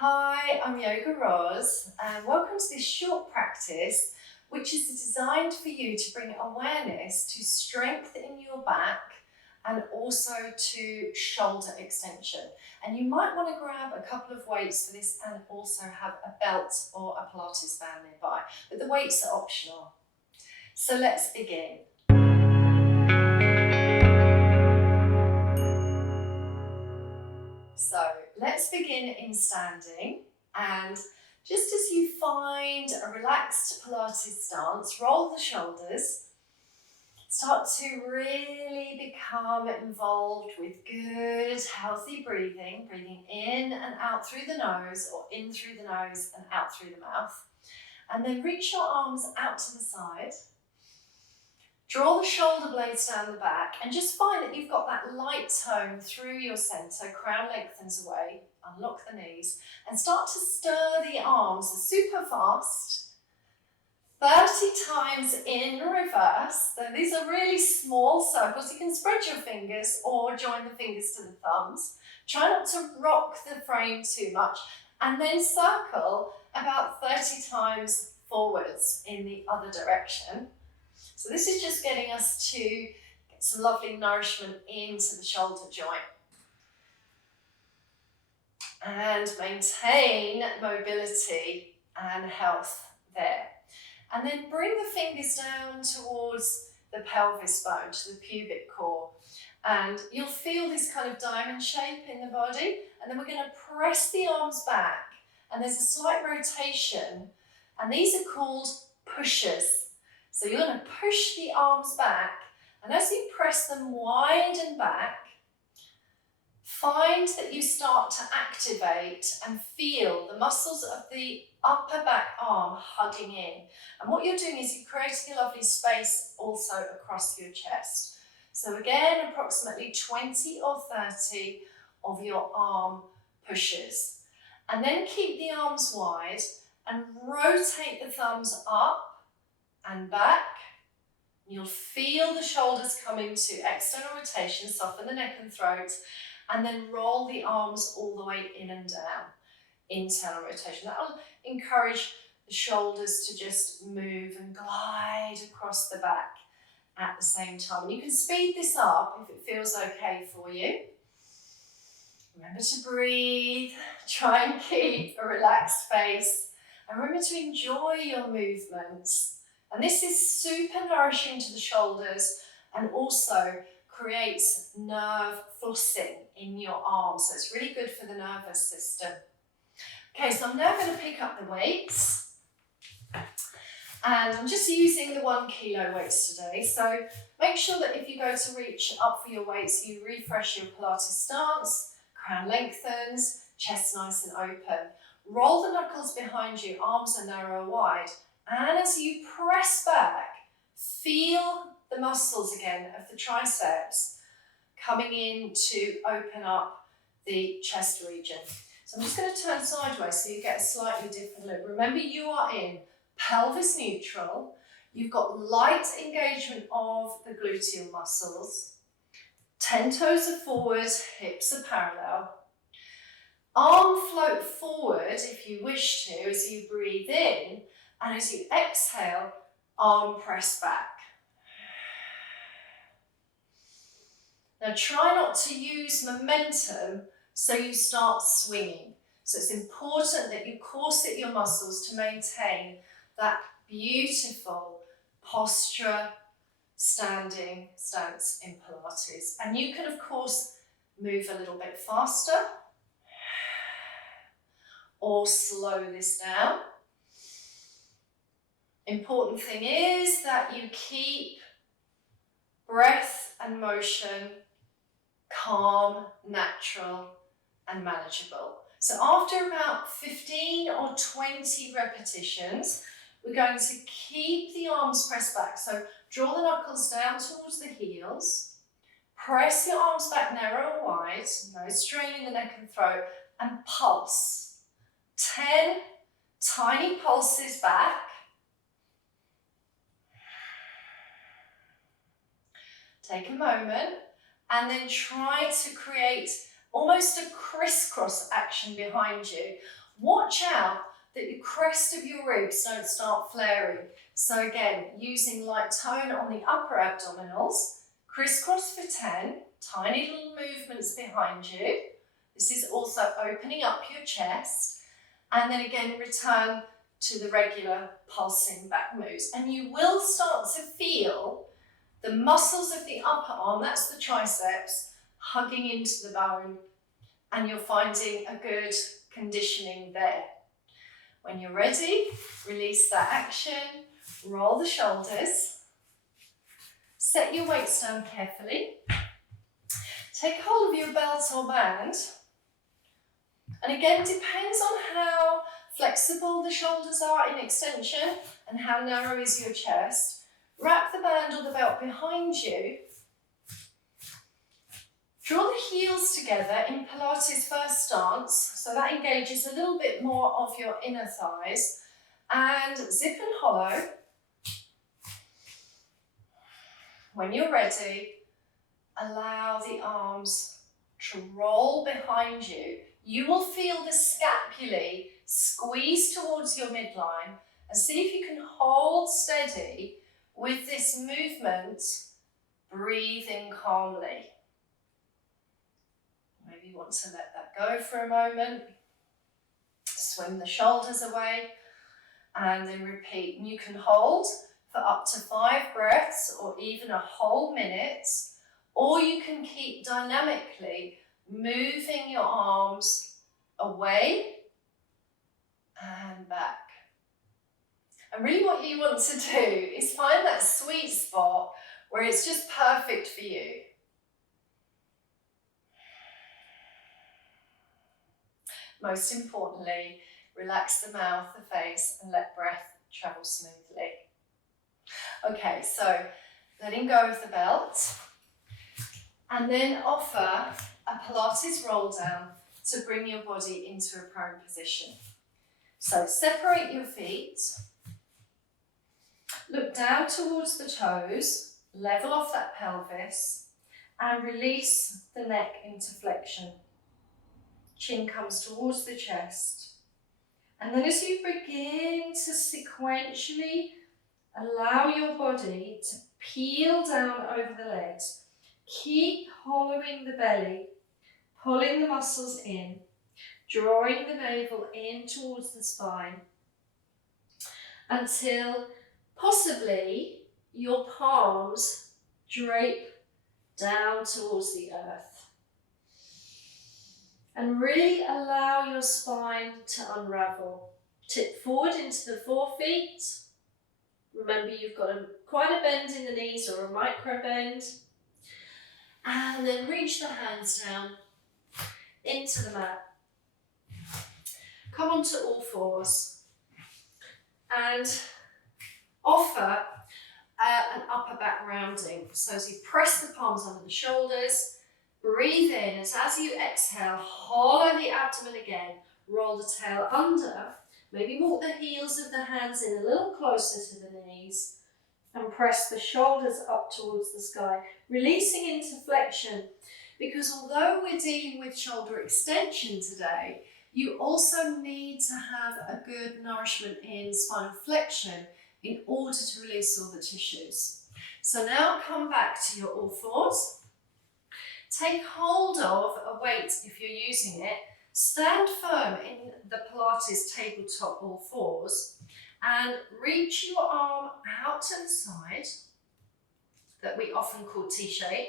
Hi, I'm YOGAROS and welcome to this short practice which is designed for you to bring awareness to strength in your back and also to shoulder extension. And you might want to grab a couple of weights for this and also have a belt or a Pilates band nearby, but the weights are optional. So let's begin. So let's begin in standing, and just as you find a relaxed Pilates stance, roll the shoulders, start to really become involved with good, healthy breathing, breathing in and out through the nose or in through the nose and out through the mouth. And then reach your arms out to the side. Draw the shoulder blades down the back and just find that you've got that light tone through your centre, crown lengthens away, unlock the knees and start to stir the arms super fast, 30 times in reverse. So these are really small circles. You can spread your fingers or join the fingers to the thumbs. Try not to rock the frame too much and then circle about 30 times forwards in the other direction. So this is just getting us to get some lovely nourishment into the shoulder joint. And maintain mobility and health there. And then bring the fingers down towards the pelvis bone, to the pubic core. And you'll feel this kind of diamond shape in the body. And then we're going to press the arms back. And there's a slight rotation. And these are called pushers. So you're going to push the arms back, and as you press them wide and back, find that you start to activate and feel the muscles of the upper back arm hugging in. And what you're doing is you're creating a lovely space also across your chest. So again, approximately 20 or 30 of your arm pushes. And then keep the arms wide and rotate the thumbs up and back. You'll feel the shoulders come into external rotation, soften the neck and throat, and then roll the arms all the way in and down, internal rotation. That will encourage the shoulders to just move and glide across the back at the same time. And you can speed this up if it feels okay for you. Remember to breathe, try and keep a relaxed face, and remember to enjoy your movements. And this is super nourishing to the shoulders and also creates nerve flossing in your arms. So it's really good for the nervous system. Okay, so I'm now going to pick up the weights. And I'm just using the 1 kilo weights today. So make sure that if you go to reach up for your weights, you refresh your Pilates stance, crown lengthens, chest nice and open. Roll the knuckles behind you, arms are narrow wide. And as you press back, feel the muscles again of the triceps coming in to open up the chest region. So I'm just going to turn sideways so you get a slightly different look. Remember, you are in pelvis neutral. You've got light engagement of the gluteal muscles. 10 toes are forward, hips are parallel. Arm float forward if you wish to as you breathe in. And as you exhale, arm press back. Now try not to use momentum so you start swinging. So it's important that you corset your muscles to maintain that beautiful posture, standing stance in Pilates. And you can of course move a little bit faster or slow this down. Important thing is that you keep breath and motion calm, natural and manageable. So after about 15 or 20 repetitions, we're going to keep the arms pressed back. So draw the knuckles down towards the heels, press your arms back narrow and wide, no strain in the neck and throat, and pulse. 10 tiny pulses back. Take a moment and then try to create almost a crisscross action behind you, Watch out that the crest of your ribs don't start flaring. So again, using light tone on the upper abdominals, crisscross for 10, tiny little movements behind you. This is also opening up your chest, and then again return to the regular pulsing back moves. And you will start to feel the muscles of the upper arm, that's the triceps, hugging into the bone, and you're finding a good conditioning there. When you're ready, release that action, roll the shoulders, set your weights down carefully, take hold of your belt or band, and again, depends on how flexible the shoulders are in extension and how narrow is your chest. Wrap the band or the belt behind you. Draw the heels together in Pilates first stance, so that engages a little bit more of your inner thighs. And zip and hollow. When you're ready, allow the arms to roll behind you. You will feel the scapulae squeeze towards your midline, and see if you can hold steady with this movement, breathing calmly. Maybe you want to let that go for a moment. Swim the shoulders away, and then repeat. And you can hold for up to 5 breaths or even a whole minute, or you can keep dynamically moving your arms away and back. And really what you want to do is find that sweet spot where it's just perfect for you. Most importantly, relax the mouth, the face, and let breath travel smoothly. Okay, so letting go of the belt, and then offer a Pilates roll down to bring your body into a prone position. So separate your feet, look down towards the toes, level off that pelvis, and release the neck into flexion. Chin comes towards the chest. And then as you begin to sequentially allow your body to peel down over the legs, keep hollowing the belly, pulling the muscles in, drawing the navel in towards the spine, until possibly your palms drape down towards the earth. And really allow your spine to unravel. Tip forward into the forefeet. Remember, you've got quite a bend in the knees or a micro bend. And then reach the hands down into the mat. Come onto all fours. And offer an upper back rounding. So as you press the palms under the shoulders, breathe in, as you exhale, hollow the abdomen again, roll the tail under, maybe walk the heels of the hands in a little closer to the knees, and press the shoulders up towards the sky, releasing into flexion, because although we're dealing with shoulder extension today, you also need to have a good nourishment in spinal flexion in order to release all the tissues. So now come back to your all fours. Take hold of a weight if you're using it. Stand firm in the Pilates tabletop all fours and reach your arm out to the side, that we often call T-shape.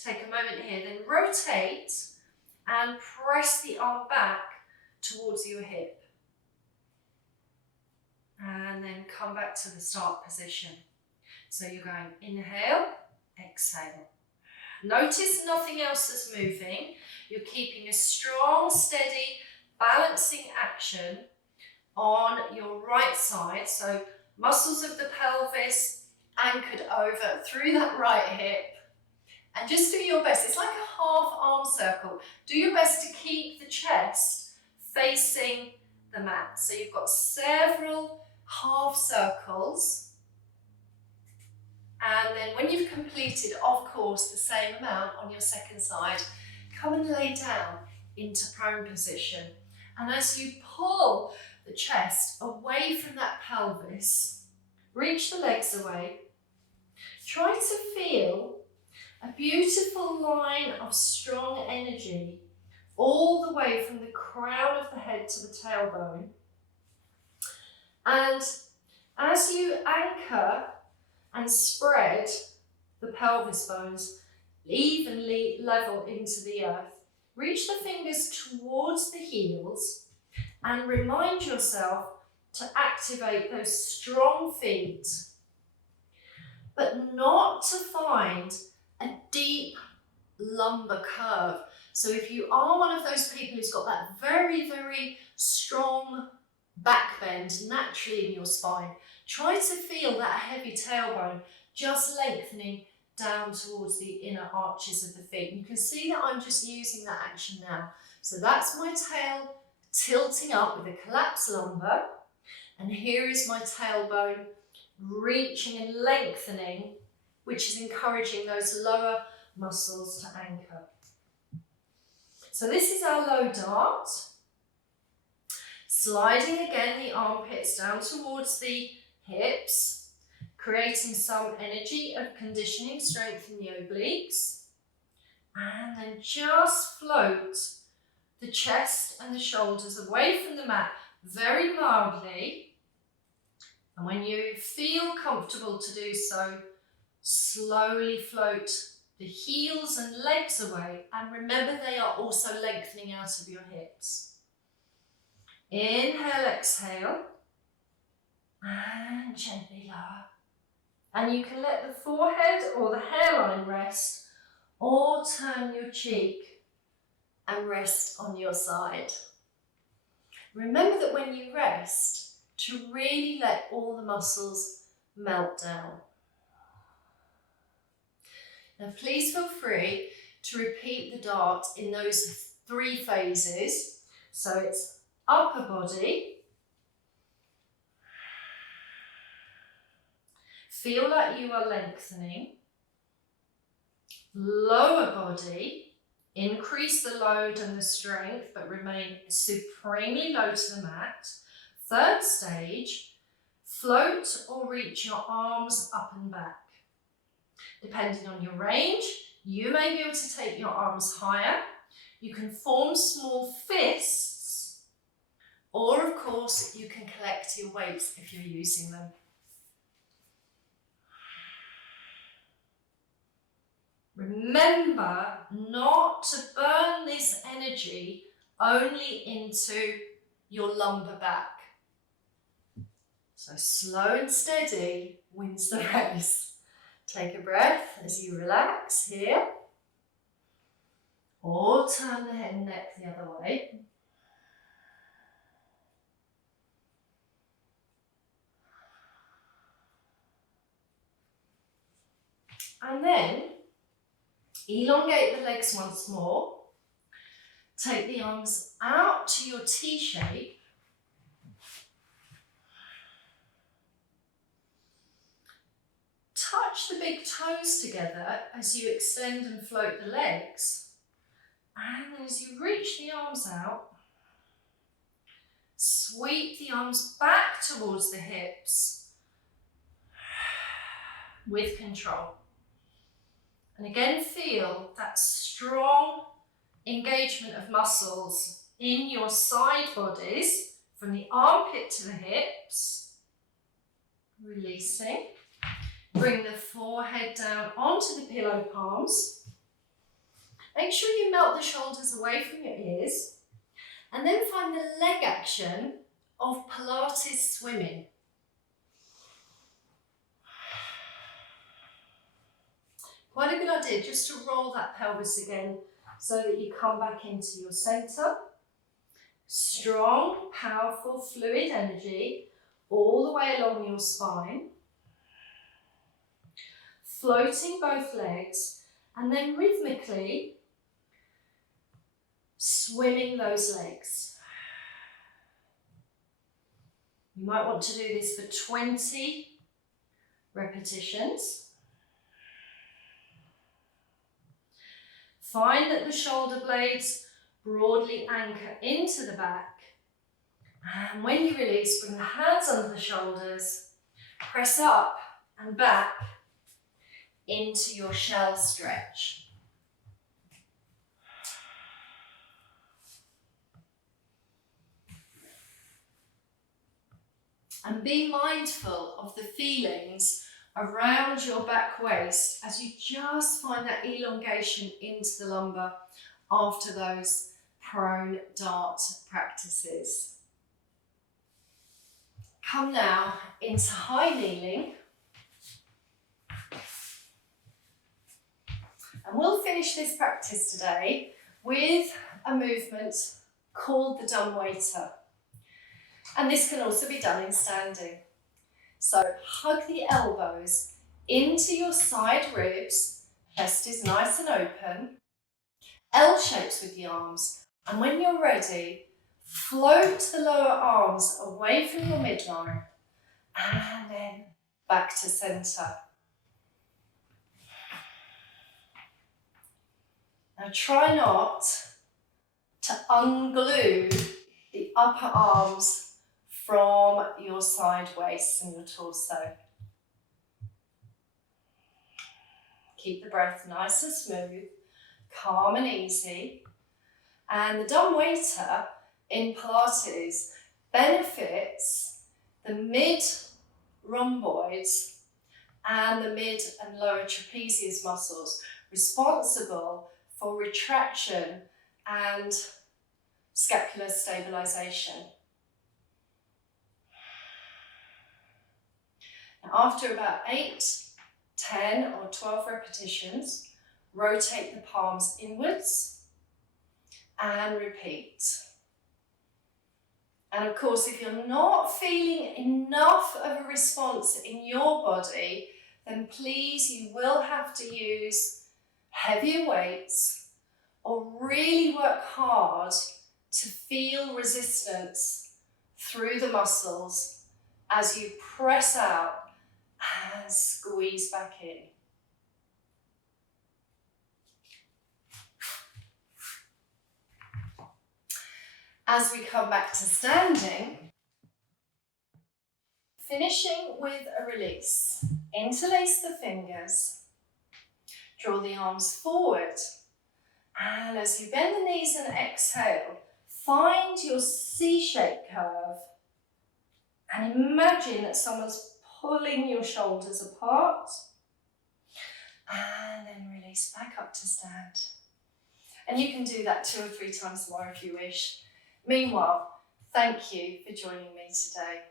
Take a moment here, then rotate and press the arm back towards your hip. And then come back to the start position. So you're going inhale, exhale. Notice nothing else is moving. You're keeping a strong, steady, balancing action on your right side. So muscles of the pelvis anchored over through that right hip. And just do your best. It's like a half arm circle. Do your best to keep the chest facing the mat. So you've got several half circles. And then when you've completed, of course, the same amount on your second side, come and lay down into prone position. And as you pull the chest away from that pelvis, reach the legs away. Try to feel a beautiful line of strong energy all the way from the crown of the head to the tailbone. And as you anchor and spread the pelvis bones evenly level into the earth, reach the fingers towards the heels and remind yourself to activate those strong feet, but not to find a deep lumbar curve. So if you are one of those people who's got that very, very strong back bend naturally in your spine, try to feel that heavy tailbone just lengthening down towards the inner arches of the feet. You can see that I'm just using that action now. So that's my tail tilting up with a collapsed lumbar, and here is my tailbone reaching and lengthening, which is encouraging those lower muscles to anchor. So this is our low dart. Sliding again the armpits down towards the hips, creating some energy of conditioning, strength in the obliques. And then just float the chest and the shoulders away from the mat very mildly. And when you feel comfortable to do so, slowly float the heels and legs away, and remember they are also lengthening out of your hips. Inhale, exhale, and gently lower. And you can let the forehead or the hairline rest, or turn your cheek and rest on your side. Remember that when you rest, to really let all the muscles melt down. Now please feel free to repeat the dart in those 3 phases. So it's upper body, feel like you are lengthening, lower body, increase the load and the strength but remain supremely low to the mat. Third stage, float or reach your arms up and back. Depending on your range, you may be able to take your arms higher. You can form small fists, or of course you can collect your weights if you're using them. Remember not to burn this energy only into your lumbar back. So slow and steady wins the race. Take a breath as you relax here, or turn the head and neck the other way. And then elongate the legs once more. Take the arms out to your T shape. Touch the big toes together as you extend and float the legs. And then as you reach the arms out, sweep the arms back towards the hips with control. And again, feel that strong engagement of muscles in your side bodies from the armpit to the hips. Releasing. Bring the forehead down onto the pillow palms. Make sure you melt the shoulders away from your ears. And then find the leg action of Pilates swimming. Quite a good idea just to roll that pelvis again so that you come back into your centre. Strong, powerful, fluid energy all the way along your spine. Floating both legs, and then rhythmically swimming those legs. You might want to do this for 20 repetitions. Find that the shoulder blades broadly anchor into the back, And when you release, bring the hands under the shoulders, press up and back into your shell stretch. And be mindful of the feelings around your back waist as you just find that elongation into the lumbar after those prone dart practices. Come now into high kneeling. And we'll finish this practice today with a movement called the dumbwaiter. And this can also be done in standing. So hug the elbows into your side ribs, chest is nice and open, L shapes with the arms, and when you're ready, float the lower arms away from your midline and then back to centre. Now try not to unglue the upper arms from your side waist and your torso. Keep the breath nice and smooth, calm and easy. And the dumbwaiter in Pilates benefits the mid-rhomboids and the mid and lower trapezius muscles, responsible for retraction and scapular stabilization. Now, after about 8, 10 or 12 repetitions, rotate the palms inwards and repeat. And of course, if you're not feeling enough of a response in your body, then please, you will have to use heavier weights or really work hard to feel resistance through the muscles as you press out and squeeze back in. As we come back to standing, finishing with a release. Interlace the fingers, draw the arms forward, and as you bend the knees and exhale, find your C-shaped curve and imagine that someone's pulling your shoulders apart, and then release back up to stand. And you can do that 2 or 3 times more if you wish. Meanwhile, thank you for joining me today.